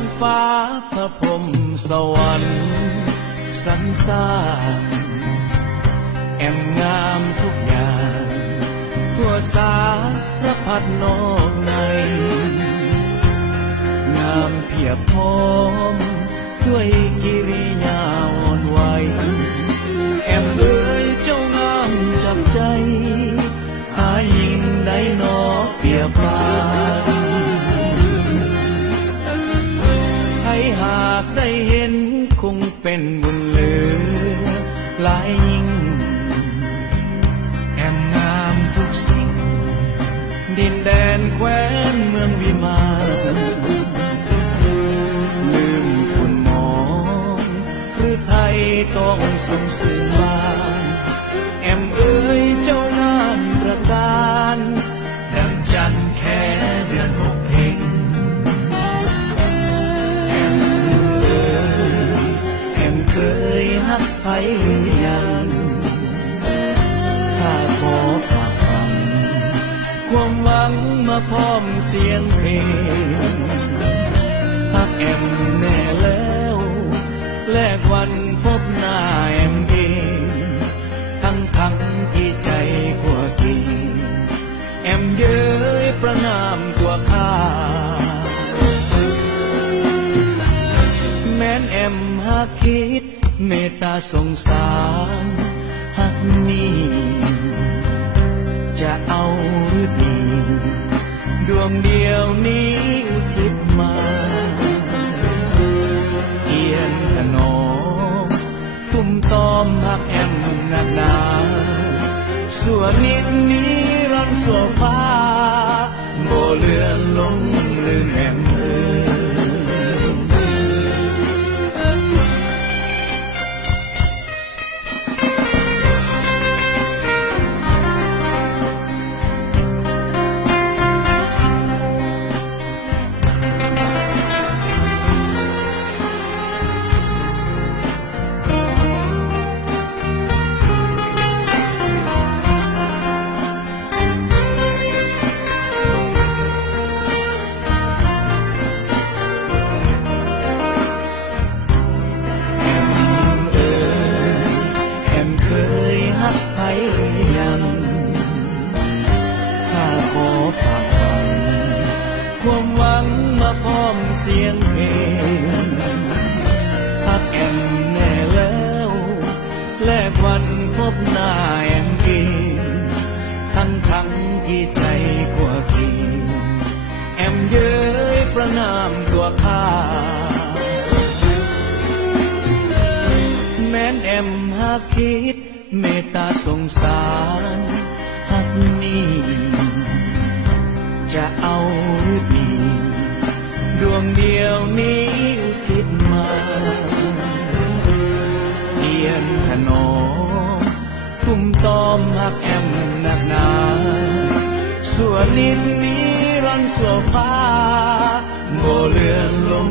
างฟ้าพระพรหมสวรรค์สรรสร้างแอมงามทุกอย่างทั่วสารพัดนอกในงามเพียบพร้อมด้วยกิริยาอ่อนไหวแอมเอ๋ยเจ้างามจับใจหายิ่งใดนอเปรียบปานให้หากได้เห็นคงเป็นบุญเหลือหลายยิ่งแอมงามทุกสิ่งดินแดนแคว้นเมืองวิมานลืมคุณหมองหรือไทยต้องส่งสื่อบ้านแอมเอ๋ยเจ้างามประการดังจันทร์แค่เดือนหกเพ็งแอมเอ๋ยแอมเคยฮักไผหรือยังข้าขอฝากฝังความหวังมาพร้อมเสียงเพลงฮักแอมแน่แล้วแลกวันพบหน้าแอมเองทั้งที่ใจกลัวกีแอมเย้ยประนามตัวข้าแม้นแอมหักคิดเมตตาสงสารหักนี้จะเอาหรือดีดวงเดียวนี้อุทิศมาเกียนขนมตุ้มตอมหักแอมหนักหนาส่วนนิดนี้รันส่วฟ้าโบเลือนลงลืมแอมเอ๋ยความหวังมาพร้อมเสียงเพลงฮักแอมแน่แล้วแลกวันพบหน้าแอมเองทั้งที่ใจกลัวกีแอมเย้ยประนามตัวข้าแม้นแอมหักคิดเมตตาสงสารหักนี้จะเอาหรือดีดวงเดียวนี้อุทิศมาเทียนขนมตุ้มตอมหักแอมหนักหนาส่วนนิดนี้รันส่วฟ้าโบเลือนลง